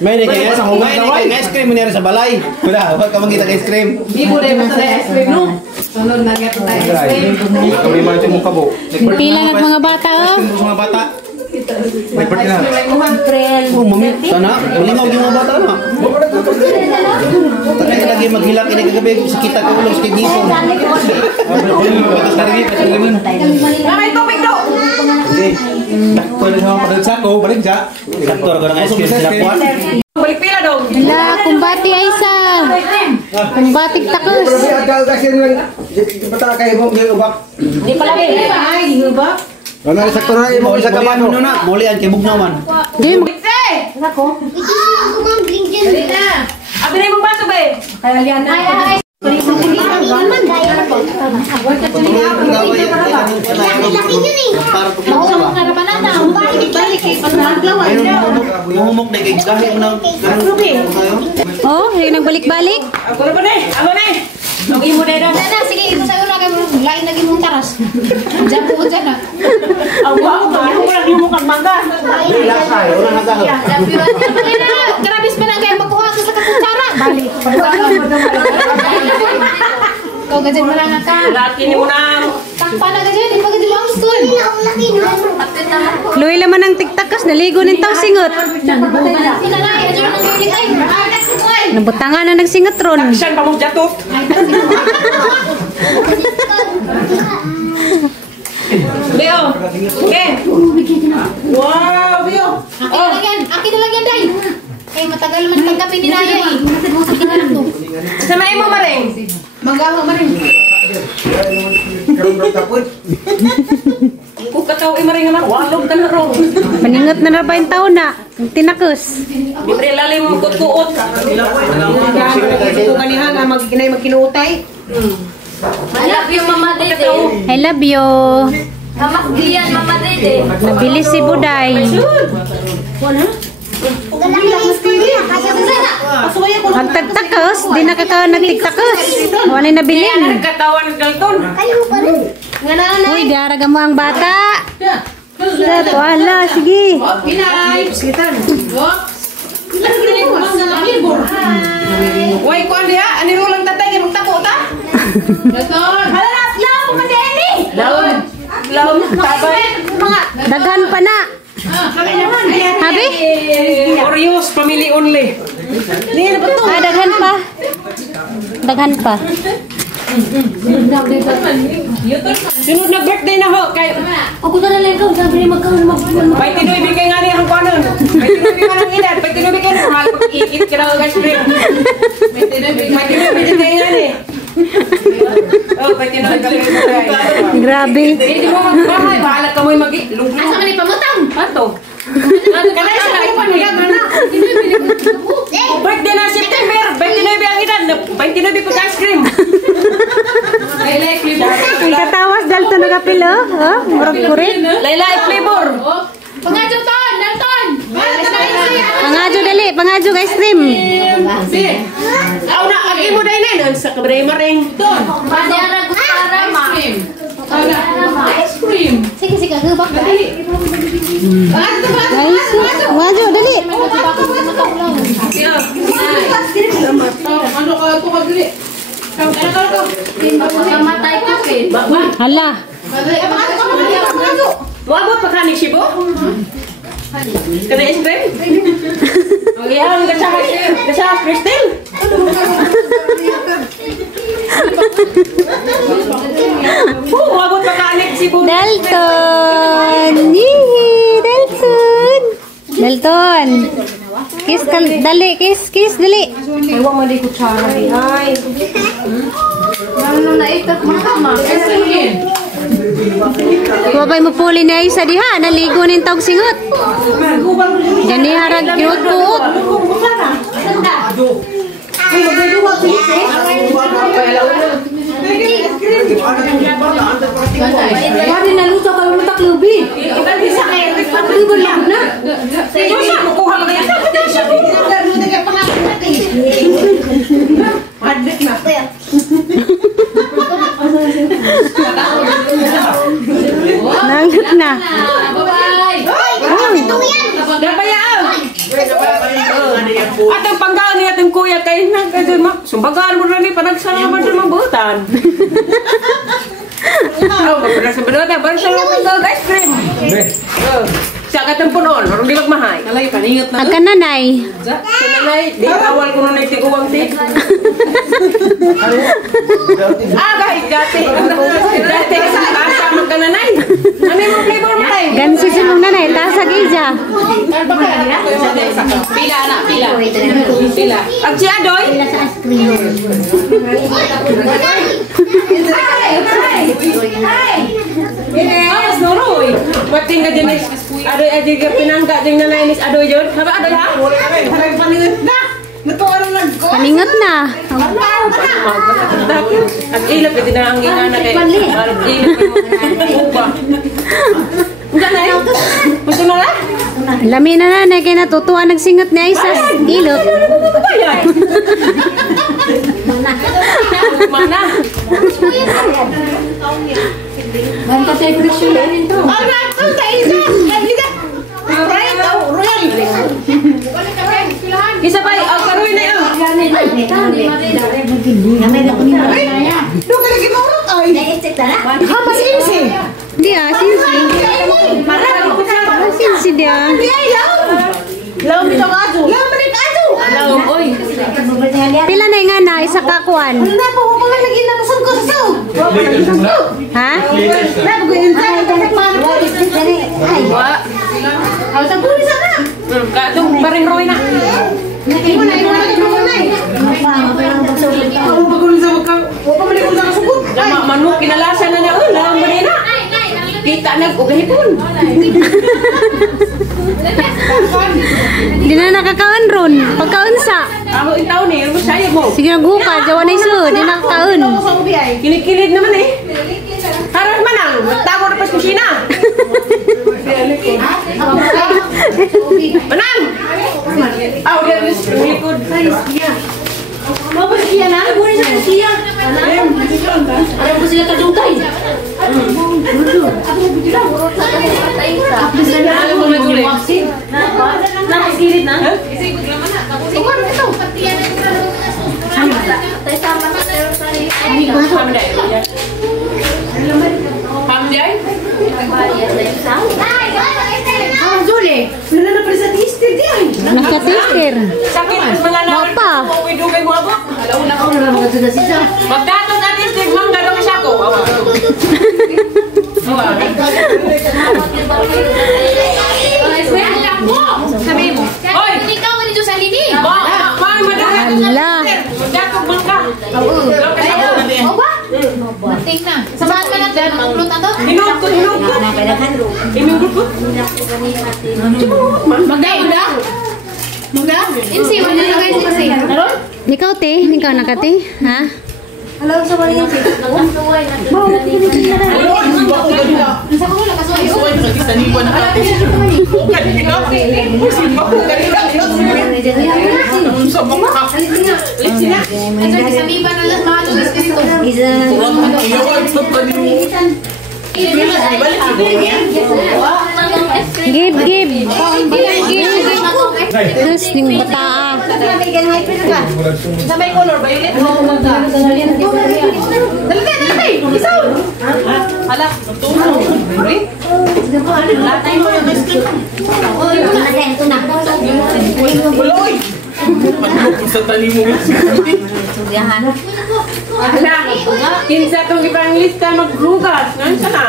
May kaya sa humay ni ice cream ni sa balay. Wala, wag ka mangita ice cream. Di mo dai basta ice cream no. Sunod na gyud ta ice cream. Kami man mo kabo. Pila ng mga bata oh. Mga bata. May birthday na. April. Oh, mami, sana. Malingaw yung mga bata na. Takay lagi maghilak ini kagabi sa kita ko ulo sa kigipon. Nakay tubig do. Pwede sama pada sako, balik ja. Saktor ko ng ice cream sila kuan. Balik pila do. Hala, kumbati ay isa. Kumbatik takos. Agak kasi lang bata kay mo yung ubak. Di pala ay di ubak. Wala sa saktor na mo sa kamano na. Mulian kay bugnaw man. Di mo. Nako. Dali na. Abi na imong baso be. Kaya lian na. Humok na kay gahi ng Oh, yung nagbalik-balik. Ako na ba ni? Ako ni. Lagi mo na ira. Sana, sige, ito sa'yo na kayo. Lain lagi mong taras. Diyan po dyan na. Ang wow, ako lang yung mukhang mangga. Karabis pa na kayo magkuha ka sa kakutsara. Balik. Ikaw ganyan mo lang ka. Laki ni mo na. Takpa na ganyan, di pa ganyan lang gusto. Luwi laman ng tiktakas, naligo ng tao singot. Nabutangan na nagsingot ron. Siyan pa mong jatot. Leo. Okay. Wow, Leo. Akin na lang yan, Day. Eh, matagal naman tanggapin ni Naya eh. Akin na lang to. Samayin mo maring. Magawa ma rin. Kung kataw maring naman, walog ka na ron. Maningot na na ba yung tao na? Tinakos. Libre lalim mo kuot-kuot. Ganihan na magkinuutay. I love you, Mama Dede. I love you. Hamak diyan, Mama Dede. Nabilis si Buday. Ang tagtakos, di nakakaon nagtiktakos. Wala nabilin. Katawan ng galton. Uy, diaraga mo ang bata. Dato, ala, sige. Pinay. Sitan. Uy, kuan dia, ani ulang tatay kay magtako ta? Galton. Hala, law ka deni. Law, tabay. Daghan pa na. Habi? Oreos, family only. Ni na ba to? Daghan pa. Daghan pa. Sunod na birthday na ho kay Ako na lang ikaw, sabi niya magkawin Bay tinoy bigay nga niya ang kuanon. Bay tinoy bigay nga ng edad, bay tinoy bigay na mahal pag-iikit ka na guys friend. Bay tinoy bigay nga ni. Oh, bay tinoy bigay nga. Grabe. Hindi mo magbahay, bahala ka mo'y mag-ilog. Asa ka ni pamutang? Pato. Kanay sa kayo pa niya, gana. Birthday na September, 29 ang edad, 29 pag ice cream. Ang katawas dalto nagapilo. Oh, murag kurit. Laylay flavor. Pangadyo ton, Dalton! Pangadyo dali, pangadyo ice cream. Aw na, agi mo dahil na yun, sa kabray maring. Madara gustara ma. Ice cream. Sige, sige, gubak ba? Pangadyo dali. Ano ka ito kagli? Mamatay ko eh. Hala. Muabot pa ka ni Shibo? Kada ice cream? Ang iyan, kasama Crystal? Muabot pa ka ni Shibo? Dalton. Yee, Dalton. Dalton. Kiss dali, kiss dali. Ay, wag mo di kutsara di. Ay. Ano na ito? Mama. Wabay mo puli na isa diha, naligo nin tawag singot. Yan ni harag kiut-kuut. Wala na luto ka mo taklubi. Kita bisa kayak Taklubi lang na. Susah mo kuha ka kaya. Adik na. Nangut na. Bye-bye. Dapat ya. At ang panggaan niya ating kuya kay sumbagaan mo na ni panagsara naman sa mabutan. Oh, magpapala sa balutan. Baru sa mga ice cream. Siya katang punon. Marong di magmahay. Alay, paningat na. Agka nanay. Sa nanay, di awal ko na nagtiguwang ti. Kahit dati. Dati sa kasa magkananay. Ano yung flavor mo tayo? Gansi si mong nanay. Tasag ija. Pila na, pila. Sila. At si Adoy? Awas nuroy. Mating ka dyan Adoy aja ka pinangga dyan na nainis Adoy yun. Haba Adoy ha? Paningot na. Ang ilap ito na ang ingana kay ilap mo uba. Diyan na yun. Gusto na lang? Lami na nanay. Kaya natutuwa nagsingot niya isa. Ilot. Mana? Bangka tayo presyon ito. Isa pa, ang karoy na yun. Hindi ah. Sinsi. Sinsi dia. Alam, oy. Pila na nga na. Isa kakuan. Ha? Katong paring roy na. Manok, kinalasan na niya. Lang mo na. Kita nag-ugahipon. Hindi na nakakaon ron. Pagkaunsa. Ako yung taon eh. Ano masaya mo? Sige nagbuka. Jawa na iso. Hindi nakakaon. Kinikilid naman eh. Harap manang. Magtago na pas kusina. Manang! Aw, yan is likod. Mabas siya na? Bunin sa siya. Alam ko sila kadutay. Alam mo na tuloy. Nakakilit na? Ikaw na ito. Hamday? Nakatister. Sakit mga Mapa. Dugay mo abot. Magdato na tistig mong gano'n siya ko. Sabi mo. Hoy! Ikaw ka dito sa lini. Hala. Magdato bang ka? O ba? Mating na. Samahan ka natin. Makulot na to. Hinugkot. Hinugkot. Magda. Insi, magdalagay mo kasi. Ikaw te. Ikaw nakati. Ha? Alam sa mga yan. Sa ko lang kasuhay. Give. Terus ning bataa. Sabay color ba yun? Dali. Isaw. Hala, tutulong. Latay mo yung ice cream. Uloy! Patlok sa tali mo. Hala, kinsa itong ibang lista maglugas. Ngayon siya na.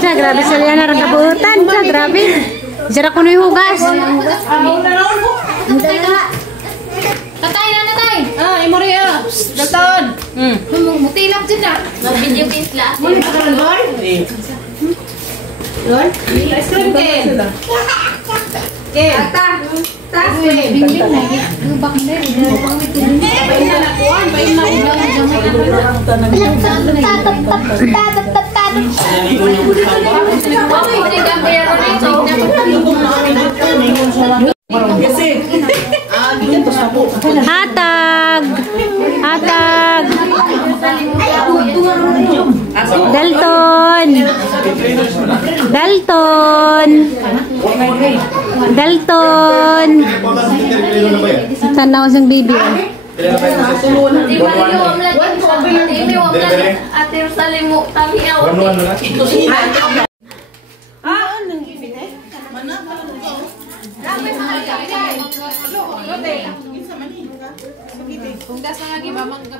Sa grabe sa liyan na kabuutan. Sa grabe. Sira ko na yung hugas. Tatay na, tatay. Imoria. Dalton. Mutilap dyan na. Video games lang. Ice cream Ken. Ken. Hatag. Dalton. Dalton. Dalton. Tanaw sang baby. Ate Rosalimo, tabi ako.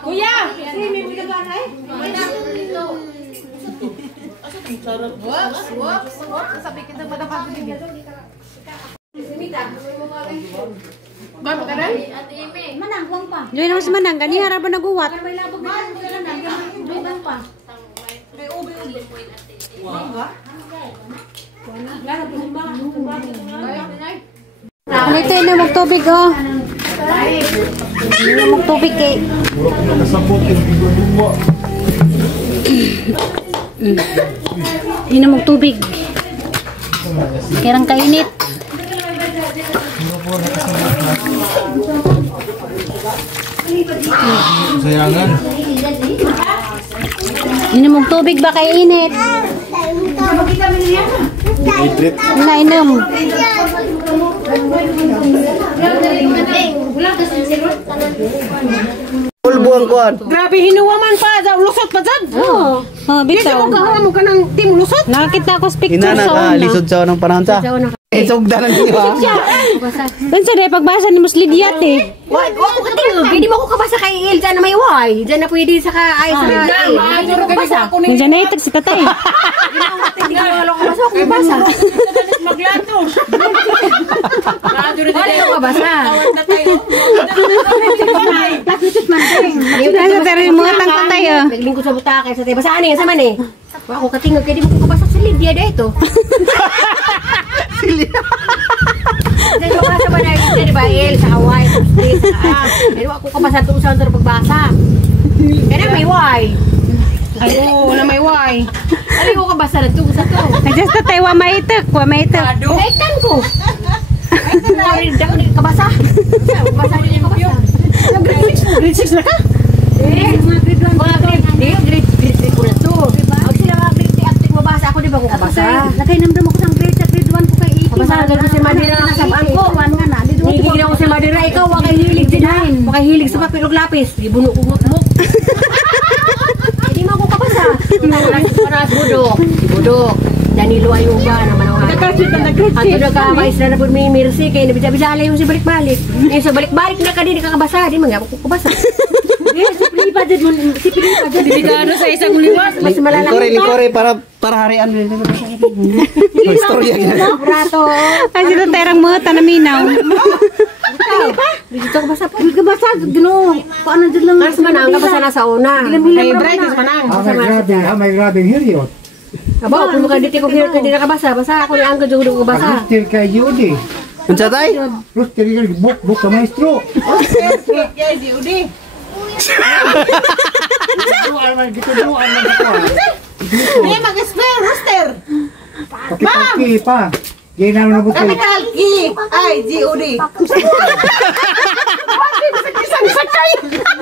Kuya, may bigagan ay. Sabi kita madapag bibig. Bago ka rin? Ate Ime. Manang, huwag pa. Doon ako sa manang, gani harapan naguwat. May labog na huwag pa. Ito na magtubig oh. Magtubig eh. Hindi na magtubig. Kirang kainit. Sayangan. Hindi na magtubig ba kainit? Nainom. Pulbuang kuan. Grabe, hinuwaman pa. Lusot pa dyan. Oh, bitaw. Mo ka ng team lusot. Nakakita ko sa picture Inana sa ka, una. lisod sa unang panahon ta. Isog dalan niyo ha. Doon sa day pagbasa ni Muslidiat eh. Wag ko katingog, hindi mo ko kabasa kay Il, dyan na may Y. Dyan na pwede sa ay sa hindi mo kabasa. Nandiyan na itag si tatay. Hindi ko wala ko kabasa, ako kabasa. Maglato. Wala ko kabasa. Nasa remote ang tatay oh. Naglingkod sa butake sa tayo. Basaan yan sa man eh. Wag ko katingog, hindi mo ko kabasa sa Lydia dito. Dahil ko kabasa ba na Lydia, di ba Il, sa Hawaii, sa Street, sa pero ako kabasa doon sa under pagbasa. Kaya may Y. Ay, oo, na may Y. Ano ko kabasa na doon sa to? Nandiyan sa tatay wa maitak. Kaitan ko. Kabasa. Kabasa din yung kabasa. Grade 6 na ka? Grade 3 ko na to. Pag sila mga grade 3 acting mabasa ako, di ba ko kabasa? Nakainomdom ako sa grade sa grade 1 ko kay Iki. Kabasa na ko si Madira na kasabaan ko. Higigil ako si Madira, ikaw, wakay hilig din ha. Wakay hilig sa papel o lapis. Ibuno ko mukmuk. Hindi mo ako kabasa. Paras budok. Budok. Danilo Ayuba naman ang ato na ka maestra na po may Mercy kaya nabisa-bisa yung si balik-balik. Eh so balik-balik na ka din kakabasa, di man ako kabasa. Si Pilipa dyan, Delikado sa isang liwas. mas malalaki. Likore para harian din. Istorya gina. Brato. Ay si tatay rang mga tanaminaw. Dito kabasa po. Kabasa, gino. Paano dyan lang? Mas manang kabasa na sa una. Ay, bright is manang. May grabing hiriot. Aba, kung maka dito ko hirap ka din nakabasa. Basa ako ni ang kadyo ko kabasa. Rustir kay Judy. Unsa tay? Rustir kay buk sa maestro. Kaya, Judy. Hindi, mag-spell, Rooster. Pakipaki pa. Yan na nabot kay. Capital K, I, G-O-D.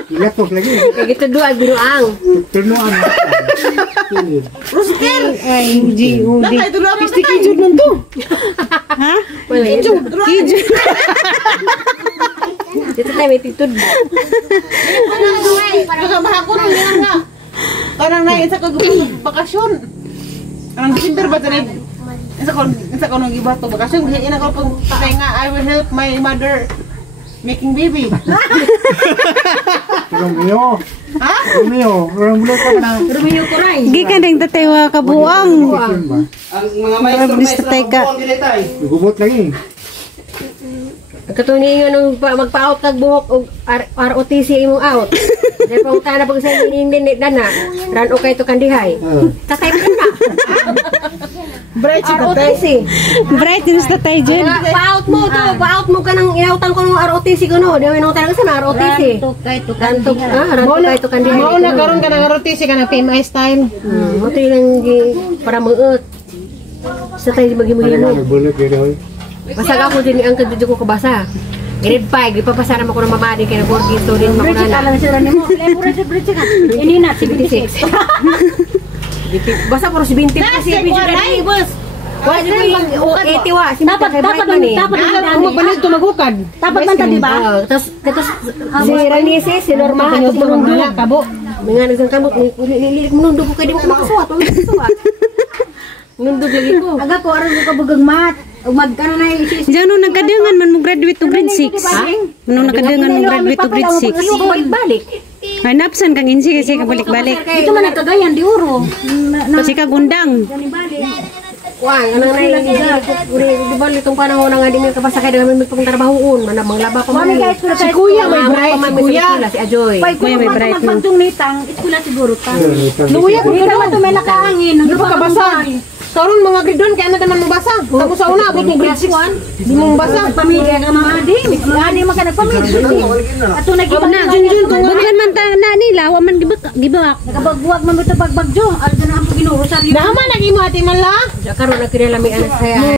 Ilatos lagi. Kaya gito doon, binuang. Tunuan. Rooster. Ay, G-O-D. Nakay, tulo ang mga kijud nun to. Ha? Wala yun. Kijud. Dito tayo may titud. Pagkamahakon, hindi nga. Parang na yun sa bakasyon. Parang December ba ito na isa ko nung iba to bakasyon. Kaya ina ko pag patay nga, I will help my mother making baby. Romeo. Ha? Romeo ka na. Rumino ko na eh. Gikan ding tatay wa kabuang. Ang mga maestro Tatay ka. Gubot lagi. Katuni nga nung magpa-out kag buhok og ROTC imong out. Dahil pang tana pag sa hindi dana. Ran okay to kandihay. Tatay pa na. Bright si tatay. ROTC. Bright din sa tatay dyan. Pa-out mo to. Pa-out mo ka nang inautan ko ng ROTC ko no. Di mo inautan ka sa ROTC. Rantok kay to kandihay. Mao na karon ka ng ROTC ka ng PMI style. Mo to yung para muot. Sa tayo maghimuhin mo. Nagbulot gano'n. Basag ako din ang kadyo ko kabasa. Grade 5, ipapasa naman ko ng mamadi kaya board dito din makunana. Ini na, 76. Basa puro 20 kasi bidyo na rin, boss. Wala mo yung itiwa. Dapat Umabalik ito maghukad. Dapat man tadi ba? Tapos si Ranisi, si Norma, at munundo. Kabo. Mga nagsang kamot, nililik munundo ko kayo di mo makasuwat. Huwag makasuwat. Munundo lagi ko. Aga ko, aral ko kabugang mat. Umag ka na na isis. Diyan nung nagkadangan man mo graduate to grade 6. Nung nagkadangan mo graduate to grade 6. Ano ko balik-balik? Ay napsan kang insi kasi kabalik-balik. Ito man nagkagayan, di uro. Kasi ka gundang. Wah, anang naiiga. Di ba itong panahon na nga di may kapasakay na may pagtrabahoon. Manang laba pa man. Si Kuya may bright. Si Kuya. Si Ajoy. Kuya may bright no. Magpagtunitang, iskula siguro ta. Luya ko Hindi naman ito may nakaangin. Hindi pa kabasa. Karon mga grade 1 kaya na naman mabasa. Tapos sa una abot mo grade 6. Di mo mabasa. Pamilya ka mga di. Ani man ka nagpamilya. Ato nagibag na. Junjun tong Bukan man ta na nila, wa man gibak. Nakabagbuwag man ito pagbagjo. Alto na ang ginuro sa riyo. Dama nagimo ati man la. Karon nagkinalami anak saya.